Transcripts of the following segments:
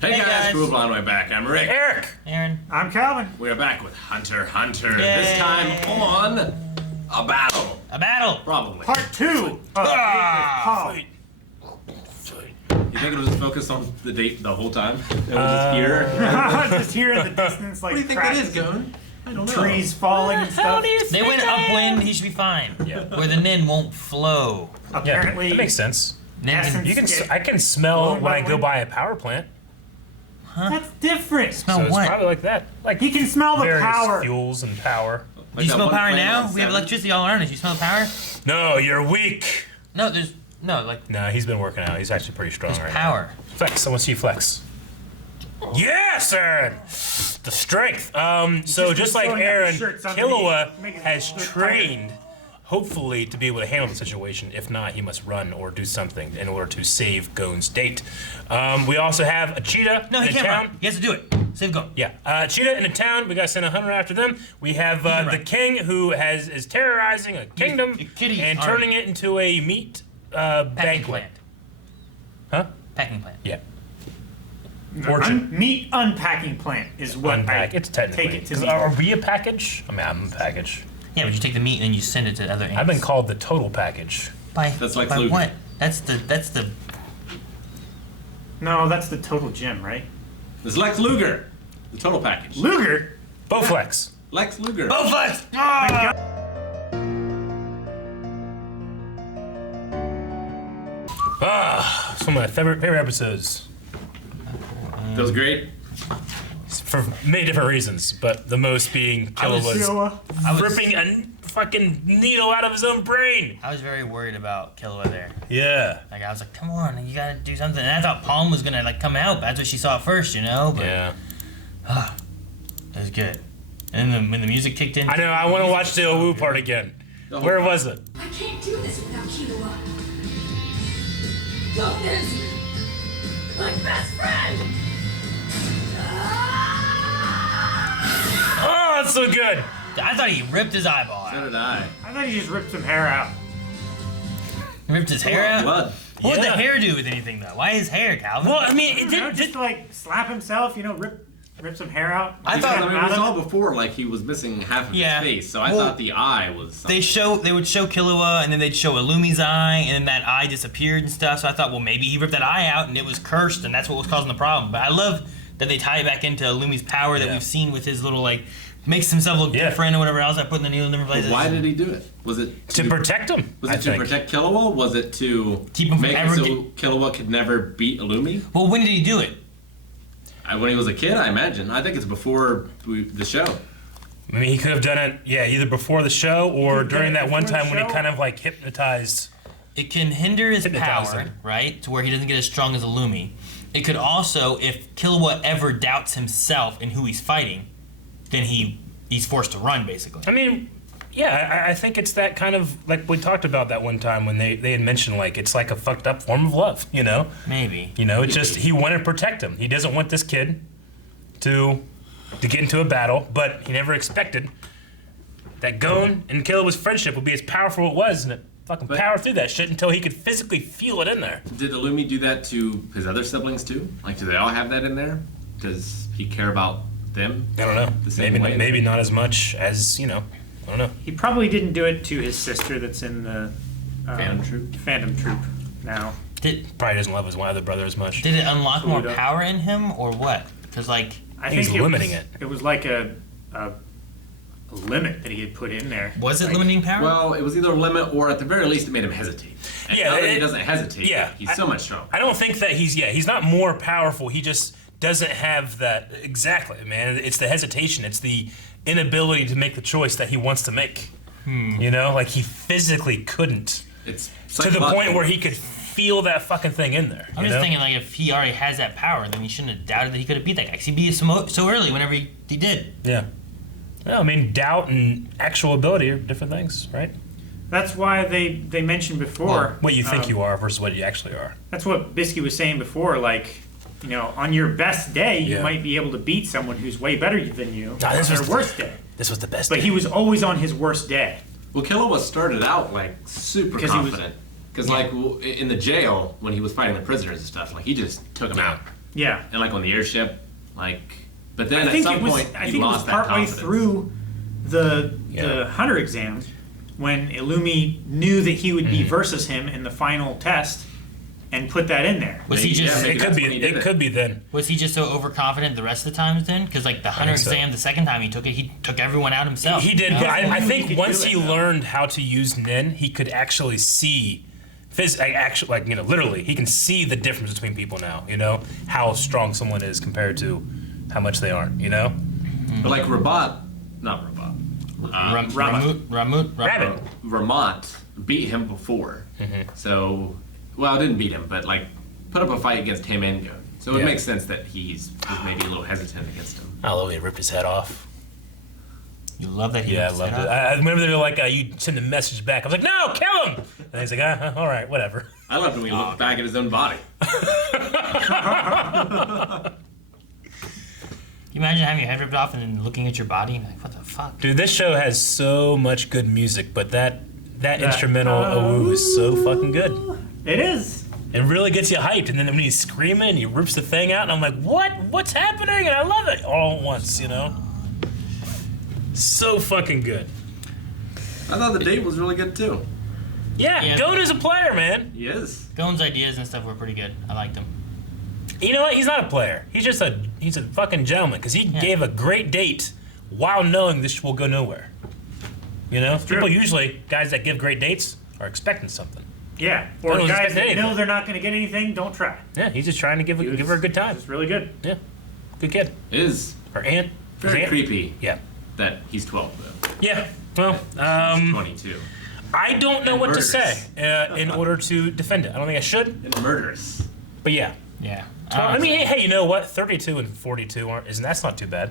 Hey guys, cool on my back. I'm Rick. Eric. Aaron. I'm Calvin. We are back with Hunter x Hunter. Yay. This time on a battle. A battle. Probably. Part 2 of Paul. You think it was just focused on the date the whole time? It was just here? Just here in the distance, like What do you think that is, Goon? I don't know. trees falling and stuff. They went upwind. He should be fine. Yeah. Where the Nin won't flow. Apparently, that makes sense. Nin can Essence- I can smell Blowing when by I go wind? by a power plant. that's different. smell So it's what? probably like that. Like He can smell the various power. fuels and power. Do you that smell one power planet now? on We have Saturn? electricity all around us. You smell the power? No, you're weak. No, there's like No, he's been working out. He's actually pretty strong there's right power. now. Flex. Someone see flex. Yes, Aaron. The strength. So just like throwing up Aaron, his shirts underneath, Killua making it has look trained, hopefully, to be able to handle the situation. If not, he must run or do something in order to save Gon's date. We also have a cheetah No, in he a can't town. run. He has to do it. Save Go. Yeah, cheetah in a town. We got to send a hunter after them. We have can the run. king who is terrorizing a kingdom a kitty and army. turning it into a meat Packing banquet. plant. Huh? Packing plant. Yeah. Orchard. Meat unpacking plant is what Unpack. I It's technically. take it to 'Cause be. are we a package? I mean, I'm a package. Yeah, but you take the meat and then you send it to other ants. I've been called the total package. by That's like by Luke. what? That's the No, that's the total gym, right? It's Lex Luger. The total package. Luger. Bowflex. Lex Luger. Bowflex. It's one of my favorite episodes That was great. for many different reasons, but the most being Killua's Killua. ripping a fucking needle out of his own brain. I was very worried about Killua there. Yeah. Like I was like, come on, you gotta do something. And I thought Palm was gonna like come out. That's what she saw first, you know. But Yeah. it was good. And then when the music kicked in, I know. I want to watch the Owu part again. The Where whole- was it? I can't do this without Killua. Lotus! My best friend! Oh, it's so good. I thought he ripped his eyeball So out. did I. I thought he just ripped some hair out. He ripped his hair out. Blood. What would Yeah. the hair do with anything though? Why his hair, Calvin? Well, I mean, it You know, did. just like slap himself, rip some hair out. I thought- I mean, we Out of saw it. before like he was missing half of Yeah. his face, so I Well, thought the eye was something. they would show Killua and then they'd show Illumi's eye and then that eye disappeared and stuff. So I thought, well, maybe he ripped that eye out and it was cursed and that's what was causing the problem. But I love that they tie it back into Illumi's power that Yeah. we've seen with his little like makes himself look Yeah. different or whatever else. I put in the needle in different places. Why did he do it? Was it To protect him. Was I it to think. protect Killua? Was it to Keep him from make it ever so get- Killua could never beat Illumi? Well, when did he do it? When he was a kid, I imagine. I think it's before the show. I mean, he could have done it, yeah, either before the show or could during done it that one before the time when he show. kind of like hypnotized. It can hinder his Hypnotize power, him. right? To where he doesn't get as strong as Illumi. It could also, if Killua ever doubts himself and who he's fighting, then he's forced to run, basically. I mean, yeah, I think it's that kind of, like we talked about that one time when they had mentioned, like, it's like a fucked up form of love, you know? Maybe. You know, it's just, he wanted to protect him. He doesn't want this kid to get into a battle, but he never expected that Gon and Killua's friendship would be as powerful as it was, and it fucking But- powered through that shit until he could physically feel it in there. Did Illumi do that to his other siblings too? Like, do they all have that in there? Does he care about them? I don't know. The same way? Maybe not as much as, you know, I don't know. He probably didn't do it to his sister that's in the Phantom Troop? Phantom Troop now. Probably doesn't love his other brother as much. Did it unlock more Pluto. power in him, or what? Because like, I He's think limiting was, it. It was like a limit that he had put in there. was it Like, limiting power? Well, it was either a limit or at the very least it made him hesitate. And Yeah, now that he it- doesn't hesitate, yeah, he's so much stronger. I don't think that he's not more powerful. He just doesn't have that, exactly, man. It's the hesitation. It's the inability to make the choice that he wants to make. You know, like he physically couldn't. It's To the point where he could feel that fucking thing in there. I'm you just know? thinking like if he already has that power, then he shouldn't have doubted that he could have beat that guy. 'Cause he beat him so early whenever he did. Yeah. No, I mean, doubt and actual ability are different things, right? That's why they mentioned before. What you think you are versus what you actually are. That's what Bisky was saying before. Like, you know, on your best day, you Yeah. might be able to beat someone who's way better than you Nah, on this their was- worst day. This was the best. But he was always on his worst day. Well, Killua started out like super Because he was- confident. Because like in the jail when he was fighting the prisoners and stuff, like he just took them out. Yeah. and like on the airship, like. But then I think at some it was. point, I he think it was lost that partway confidence. through the hunter exam when Illumi knew that he would be versus him in the final test, and put that in there. Was he Maybe- just? yeah, maybe It could that's be. when he did It could be then. Was he just so overconfident the rest of the times then? Because like the hunter think so. exam, the second time he took everyone out himself. He did, you know? but I He think could once do it, he though. learned how to use Nin, he could actually see, actually, like literally, he can see the difference between people now. You know how strong someone is compared to how much they aren't. You know, But like Rabat, not Rabat. Rabbit. Vermont beat him before. Mm-hmm. So, well, didn't beat him, but like put up a fight against him and Gun. So it Yeah. makes sense that he's maybe a little hesitant against him. Oh, he ripped his head off. You love that he. Yeah, I rips loved that it. up. I remember they were like, "You send a message back." I was like, "No, kill him!" And he's like, "All right, whatever." I loved when he looked back at his own body. Can you imagine having your head ripped off and then looking at your body and like, what the fuck? Dude, this show has so much good music, but that instrumental "Ooh" is so fucking good. It is. It really gets you hyped, and then when he's screaming, he rips the thing out, and I'm like, "What? What's happening?" And I love it all at once, you know. So fucking good. I thought the date was really good too. Yeah, Yeah. Goat is a player, man. He is. Gone's ideas and stuff were pretty good. I liked them. You know what? He's not a player. He's a fucking gentleman because he gave a great date while knowing this will go nowhere. You know, true. people usually guys that give great dates are expecting something. Yeah. I Or don't guys expect that anything. know they're not going to get anything, don't try. Yeah, he's just trying to give her a good time. It's really good. Yeah, good kid. It is Her aunt. very his aunt? creepy Yeah. that he's 12 though. Yeah. Well, He's 22. I don't know And what to murderous. say in order to defend it. I don't think I should, And murderous. but yeah. Yeah. I mean, hey, you know what? 32 and 42 that's not too bad.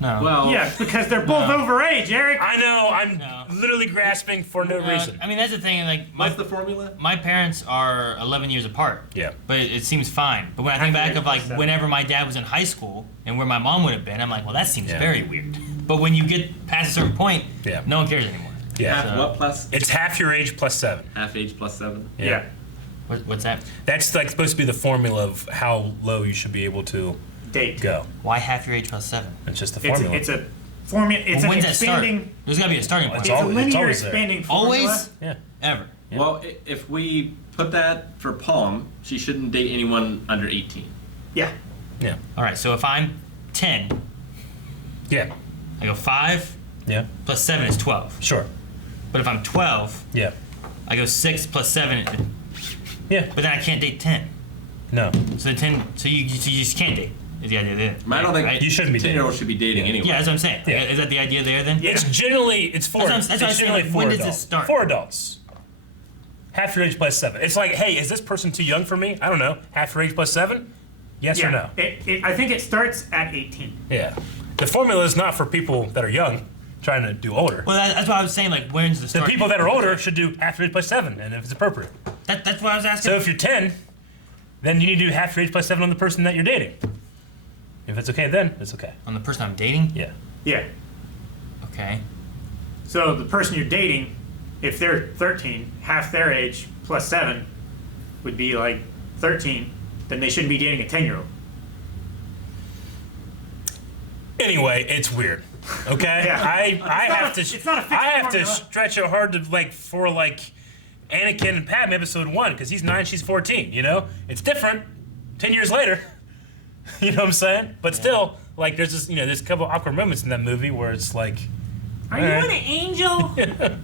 no. Well, Yeah, because they're both over age, Eric. I know. I'm No. literally grasping for no reason. I mean, that's the thing. Like, what's the formula? my parents are 11 years apart. Yeah. But it seems fine. But when I think back of like whenever my dad was in high school and where my mom would have been, I'm like, well, that seems Yeah. very weird. But when you get past a certain point, Yeah. no one cares anymore. Yeah. Half what plus? It's half your age plus 7. Half age plus 7. Yeah. What's that? That's like supposed to be the formula of how low you should be able to Date. go. Why half your age plus 7? It's just the It's formula. it's a formula. It's Well, an when's that start? expanding. There's got to be a starting point. It's It's a always linear there. expanding formula. Always? Yeah. Ever. Yeah. Well, if we put that for Palm, she shouldn't date anyone under 18. Yeah. Yeah. All right, so if I'm 10, Yeah. I go 5 Yeah. plus 7 is 12. Sure. But if I'm 12, Yeah. I go 6 plus 7, Yeah. but then I can't date 10. No. So the 10, so you just can't date. Is the idea there? I don't think Right? You shouldn't be dating. 10-year-olds should be dating anyway. Yeah, that's what I'm saying. Yeah. Is that the idea there then? Yeah. It's generally it's for That's what I'm it's saying, generally like, for when does adults. this start? For adults. Half your age plus 7. It's like, hey, is this person too young for me? I don't know. Half your age plus 7? Yes or no? I think it starts at 18. Yeah. The formula is not for people that are young trying to do older. Well, that's what I was saying. Like, when's the The start? people that are older should do half your age plus 7, and if it's appropriate. That's what I was asking. So if you're 10, then you need to do half your age plus 7 on the person that you're dating. If it's okay, then it's okay. on the person I'm dating? Yeah. Yeah. Okay. So the person you're dating, if they're 13, half their age plus 7 would be like 13. Then they shouldn't be dating a 10-year-old. Anyway, it's weird. Okay, Yeah. I not have a- to it's not a fixed I have to formula. stretch it hard to for Anakin and Padme episode 1 because he's 9, she's 14. You know, it's different. 10 years later, you know what I'm saying? But still, like there's this there's a couple awkward moments in that movie where it's like, Are you you an an angel? the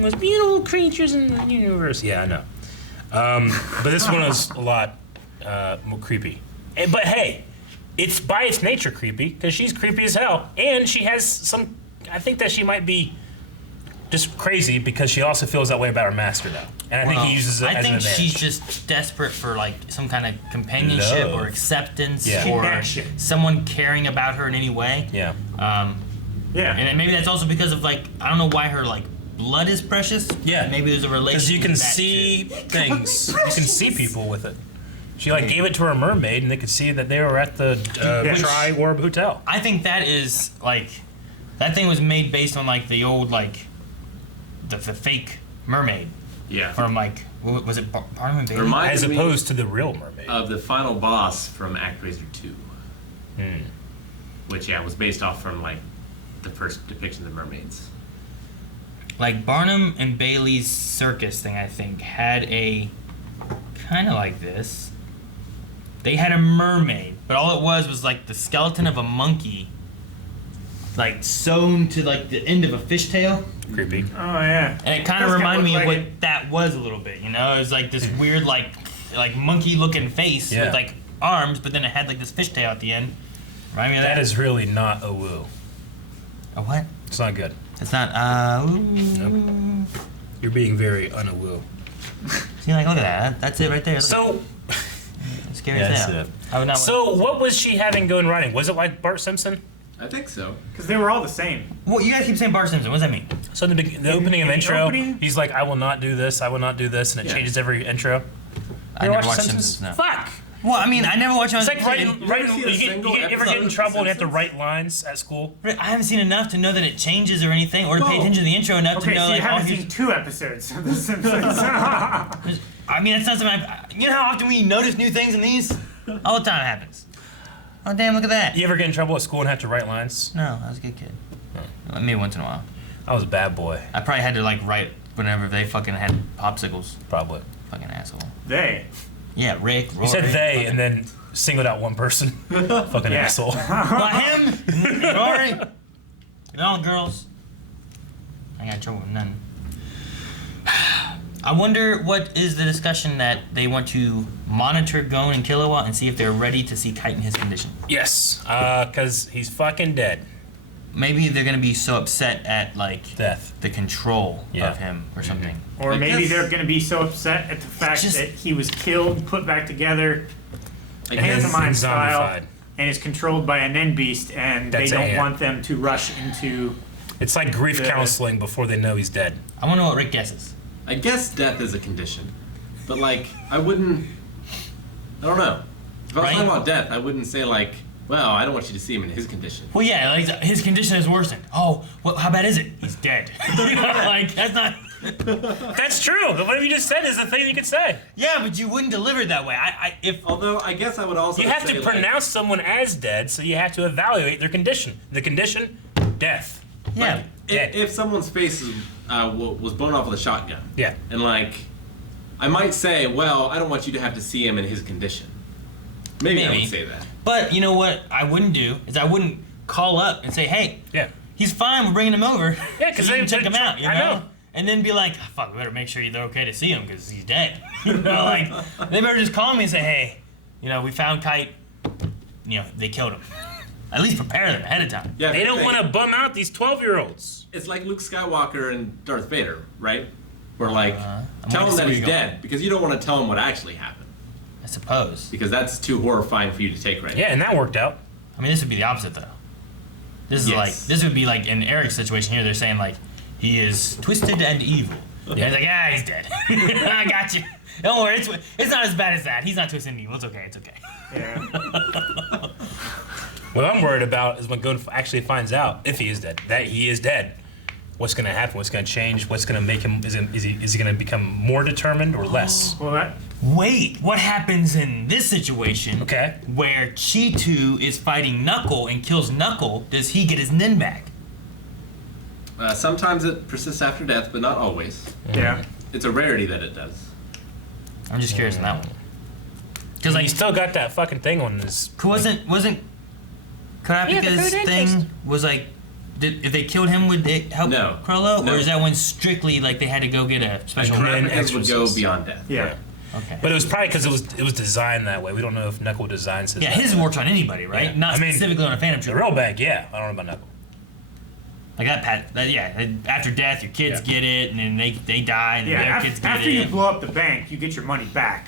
most beautiful creatures in the universe. Yeah, I know. But this one was a lot more creepy. But hey, it's by its nature creepy because she's creepy as hell, and she has some. I think that she might be just crazy because she also feels that way about her master now, and I think he uses it I as an think advantage. she's just desperate for like some kind of companionship Love. or acceptance Yeah. or Connection. someone caring about her in any way. Yeah. Yeah. And maybe that's also because of like I don't know why her like blood is precious. Yeah. Maybe there's a relation. Because you can with that, see too. things. You can see people with it. She gave it to her mermaid, and they could see that they were at the Tri-Orb Hotel. I think that is like that thing was made based on like the old like the fake mermaid Yeah. from like what was it Barnum and Bailey? Remind As me- opposed to the real mermaid. of the final boss from ActRaiser 2. Which, was based off from, like, the first depiction of mermaids. Like Barnum and Bailey's circus thing, I think, had a kind of like this. They had a mermaid, but all it was like the skeleton of a monkey, like sewn to like the end of a fishtail. Creepy. Oh yeah. And it kind of Does kinda reminded me look of like what it. that was a little bit, you know? It was like this weird, like monkey-looking face Yeah. with like arms, but then it had like this fishtail at the end. Remind me of that. That is really not a woo. A what? It's not good. It's not. You're being very unawoo. See, like, look at that. That's it right there. Look. So, It's scary Yeah, as that's hell. it. I would not. so what was she having going riding? Was it like Bart Simpson? I think so. Because they were all the same. Well, you guys keep saying Bart Simpson. What does that mean? So in the opening and in the intro, opening? he's like, "I will not do this. I will not do this," and it Yeah. changes every intro. I You never watch watched Simpsons? Simpsons. No. Fuck. Well, I mean, I never watched. It's like you writing. ever see a You single ever episode get in of trouble and have to Simpsons? write lines at school? I haven't seen enough to know that it changes or anything, or to pay No. attention to the intro enough Okay, to know so you like. haven't here's- seen 2 episodes of The Simpsons. I mean, it's not something. You know how often we notice new things in these? All the time it happens. Oh damn! Look at that. You ever get in trouble at school and have to write lines? No, I was a good kid. Maybe once in a while. I was a bad boy, I probably had to like write whenever they fucking had popsicles. probably. Fucking asshole. They. Yeah, Rick. Rory, You said they fucking- and then singled out one person. Fucking Yeah. asshole. Not him. Rory. No girls. I got trouble with none. I wonder what is the discussion that they want to monitor Gon and Killua and see if they're ready to see Kite in his condition. Yes, because he's fucking dead. Maybe they're gonna be so upset at like Death. the control Yeah. of him or something. Or I maybe guess- they're going to be so upset at the fact Just- that he was killed, put back together, I And guess, then pantomime style, zombified. and is controlled by an end beast, and That's they don't it. want them to rush into. It's like grief Yeah. counseling before they know he's dead. I wanna know what Rick guesses. I guess death is a condition. But, like, I wouldn't. I don't know. If I was Right. talking about death, I wouldn't say, like, well, I don't want you to see him in his condition. Well, yeah, like his condition is worsened. Oh, well, how bad is it? He's dead. Like that's not. That's true. What you just said is the thing you could say. Yeah, but you wouldn't deliver it that way. If Although, I guess I would also You have say, to like, pronounce someone as dead, so you have to evaluate their condition. The condition, death. yeah, like, dead. if someone's face is, was blown off with a shotgun, Yeah. and, like, I might say, well, I don't want you to have to see him in his condition. Maybe I Maybe. would say that. but you know what I wouldn't do is I wouldn't call up and say, hey, Yeah. he's fine. We're bringing him over. Yeah, 'cause so you they- can check him out. You know? I know. And then be like, "Oh, fuck, we better make sure they're okay to see him because he's dead. You know, like they better just call me and say, hey, you know, we found Kite. You know, they killed him. At least prepare them ahead of time. Yeah, They don't think- want to bum out these 12-year-olds. It's like Luke Skywalker and Darth Vader, right? Where, like, I'm tell gonna him see that where he's you're going. dead because you don't want to tell him what actually happened I suppose. because that's too horrifying for you to take right Yeah, and that worked out. I mean, this would be the opposite though. This is Yes. like this would be like in Eric's situation here. They're saying like he is twisted and evil. And he's like, yeah, he's dead. I got you. Don't worry, it's not as bad as that. He's not twisted and evil. It's okay. It's okay. Yeah. What I'm worried about is when Gon actually finds out, if he is dead, that he is dead. What's going to happen? What's going to change? What's going to make him? Is he going to become more determined or less? Well, that, Wait, what happens in this situation? Okay. Where Cheetu is fighting Knuckle and kills Knuckle, does he get his Nin back? Sometimes it persists after death, but not always. yeah. It's a rarity that it does. I'm just curious on that one. Because Because like, he still got that fucking thing on his. wasn't Kurapika's food thing interest. was like, if they killed him, would it help No. Krollo? No. Or is that one strictly like they had to go get a special? Like, Nin Replicas would go exorcist. beyond death. Yeah. Okay. But it was probably because it was designed that way. We don't know if Knuckle designs his. Yeah, that his way. works on anybody, right? Yeah. Not I mean, specifically on a Phantom The Trooper. real bag, yeah. I don't know about Knuckle. Like yeah. After death, your kids Yeah. get it, and then they die, and then Yeah. their After, kids get after it. you blow up the bank, you get your money back.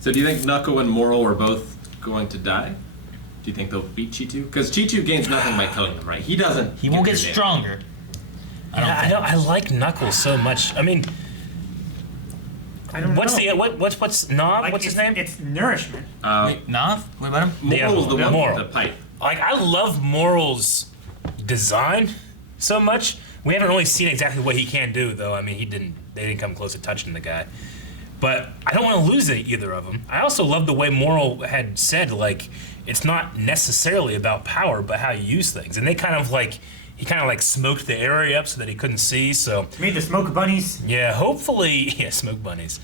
So do you think Knuckle and Moral are both going to die? Do you think they'll beat Cheetu? Because Cheetu gains nothing by killing them, right? He doesn't. He won't get their name. stronger. I don't. I like Knuckles so much. I mean, I don't what's know. what's Knob? Like, what's his it's- name? It's nourishment. Wait, Nav? What about him? Moral's the Yeah, one Moral. with the pipe. Like, I love Moral's design so much. We haven't really seen exactly what he can do, though. I mean, they didn't come close to touching the guy. But I don't want to lose either of them. I also love the way Moral had said, like, it's not necessarily about power, but how you use things. And they kind of like, he kind of like smoked the area up so that he couldn't see. So Made the smoke bunnies. yeah, hopefully, yeah, smoke bunnies.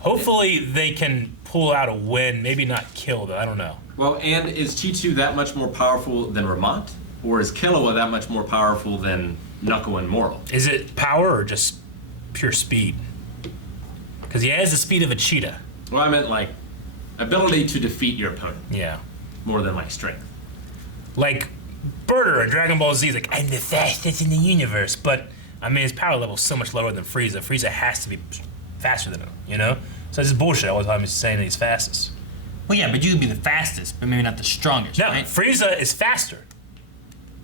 Hopefully they can pull out a win, maybe not kill though. I don't know. Well, and is T2 that much more powerful than Ramont? Or is Killua that much more powerful than Knuckle and Moral? Is it power or just pure speed? Because he has the speed of a cheetah. Well, I meant like ability to defeat your opponent Yeah. more than like strength. Like Birder in Dragon Ball Z is like, I'm the fastest in the universe. But, I mean, his power level is so much lower than Frieza. Frieza has to be faster than him, you know? So this is bullshit all the time he's saying that he's fastest. Well, yeah, but you could be the fastest, but maybe not the strongest, No, right? Frieza is faster.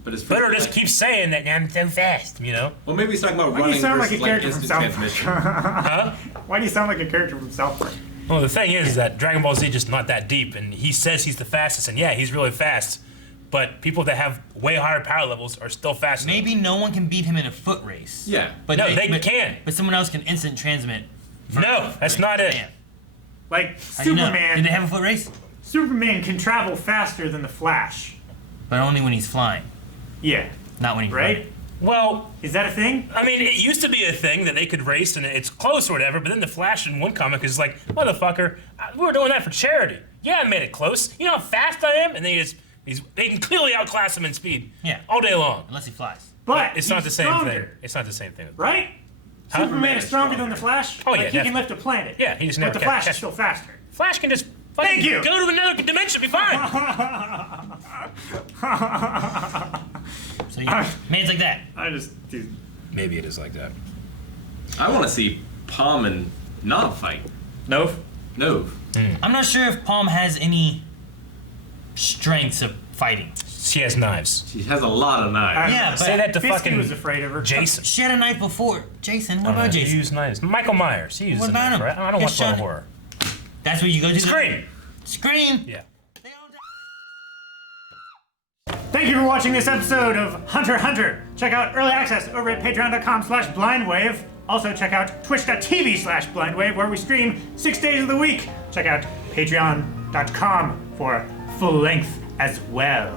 But it's Birder like, just keeps saying that I'm so fast, you know? well, maybe he's talking about Why do you running sound like versus a like character from instant South transmission. Huh? Why do you sound like a character from South Park? Well, the thing is that Dragon Ball Z is just not that deep, and he says he's the fastest, and yeah, he's really fast. But people that have way higher power levels are still faster. Maybe no one can beat him in a foot race. Yeah. But No, they can. But someone else can instant transmit. No, that's not it. Damn. Like How do you know? Superman. Did they have a foot race? Superman can travel faster than the Flash. But only when he's flying, Yeah. not when he's Right? running. Well, Is that a thing? I mean, it used to be a thing that they could race and it's close or whatever, but then the Flash in one comic is like, motherfucker, we were doing that for charity. Yeah, I made it close. You know how fast I am? And they can clearly outclass him in speed. Yeah. All day long. Unless he flies. But It's not he's the same stronger, thing. It's not the same thing. Right? Huh? Superman is stronger than the Flash. Oh, like, yeah, he can definitely. lift a planet. Yeah, he just But never the Flash catch is still faster. Flash can just fucking Thank you. go to another dimension, be fine. So man's like that. I just, dude. Maybe it is like that. I want to see Palm and Nob fight. No. No. I'm not sure if Palm has any strengths of fighting. She has knives. She has a lot of knives. Yeah, but Say that to Fisky fucking was afraid of her. Jason. she had a knife before. Jason, what I don't know, about He Jason? used knives. Michael Myers. He uses What a about knife, him? right? I don't Get watch a lot of shot. horror. That's what you go to. Scream. Scream. Yeah. Thank you for watching this episode of Hunter x Hunter. Check out early access over at patreon.com/blindwave. Also check out twitch.tv/blindwave where we stream 6 days of the week. Check out patreon.com for full length as well.